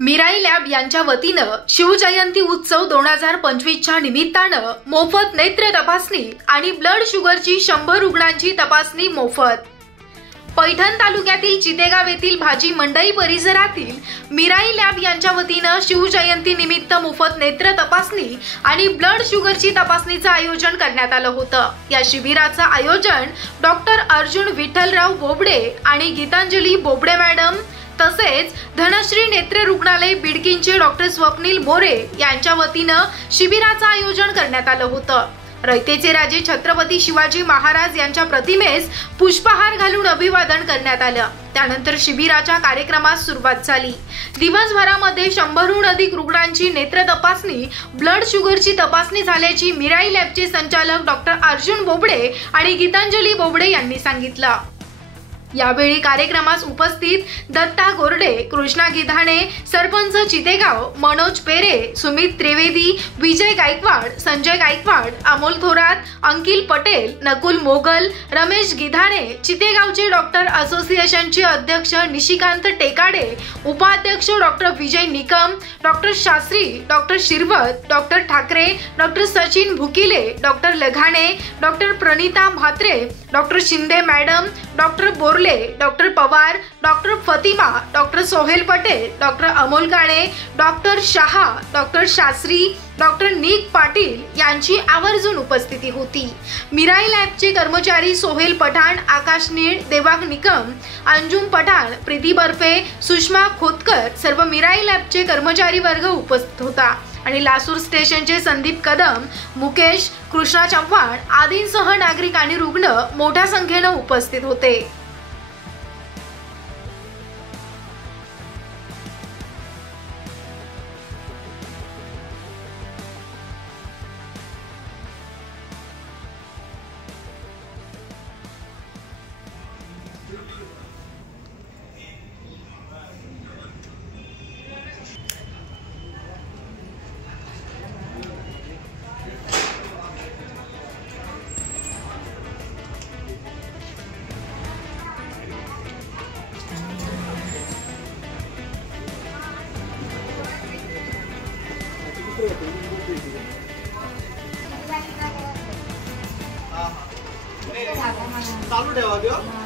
Mirae lab यांच्या वतीनं शिवजयंती उत्सव 2025च्या निमित्तानं मोफत नेत्र तपासणी आणि ब्लड शुगरची 100 रुग्णांची तपासणी मोफत। पैठण तालुक्यातील चितेगाव येथील भाजी मंडई परिसरातील मिराई लॅब यांच्या वतीनं शिवजयंती निमित्त मोफत नेत्र तपासणी आणि ब्लड शुगरची तपासणीचं आयोजन करण्यात आलं होतं। या शिबिराचं आयोजन डॉक्टर अर्जुन विठ्ठलराव बोबडे आणि गीतांजली बोबडे मॅडम तसेच धनश्री नेत्र रुग्णालय बिडकींचे डॉक्टर स्वप्नील मोरे यांच्या वतीनं शिबिराचं आयोजन करण्यात आलं होतं। रयतेचे राजे छत्रपती शिवाजी महाराज यांच्या प्रतिमेस पुष्पहार घालून अभिवादन करण्यात आलं। त्यानंतर शिबिराच्या कार्यक्रमास सुरुवात झाली। दिवसभरामध्ये 100हून अधिक रुग्णांची नेत्र तपासणी, ब्लड शुगरची तपासणी झाल्याची मिराई लॅबचे संचालक डॉक्टर अर्जुन बोबडे आणि गीतांजली बोबडे यांनी सांगितलं। यावेळी कार्यक्रमास उपस्थित दत्ता गोरडे, कृष्णा गिधाणे, सरपंच चितेगाव, मनोज पेरे, सुमित त्रिवेदी, विजय गायकवाड, संजय गायकवाड, अमोल थोरात, अंकिल पटेल, नकुल मोगल, रमेश गिधाणे, चितेगावचे डॉक्टर असोसिएशनचे अध्यक्ष निशिकांत टेकाडे, उपाध्यक्ष doctor Vijay Nikam, doctor Shastri, doctor Shirwat, doctor Thackeray, doctor Sachin Bhukile, doctor Laghane, doctor Pranita Mhatre, doctor Shinde madam, doctor Borle, doctor Pawar, doctor Fatima, doctor Sohail Patel, doctor Amol Kale, doctor Shah, doctor Shastri, doctor Nik Patil यांची आवर्जून उपस्थिती होती। मिराई लॅबचे कर्मचारी सोहेल पठाण, आकाश नीळ, देवांग निकम, अंजुम पठाण, प्रीती बर्फे, सुषमा खोतकर सर्व मिराई लॅबचे कर्मचारी वर्ग उपस्थित होता आणि लासूर स्टेशनचे संदीप कदम, मुकेश, कृष्णा चव्हाण आदींसह नागरिक आणि रुग्ण मोठ्या संख्येने उपस्थित होते। चालू ठेवा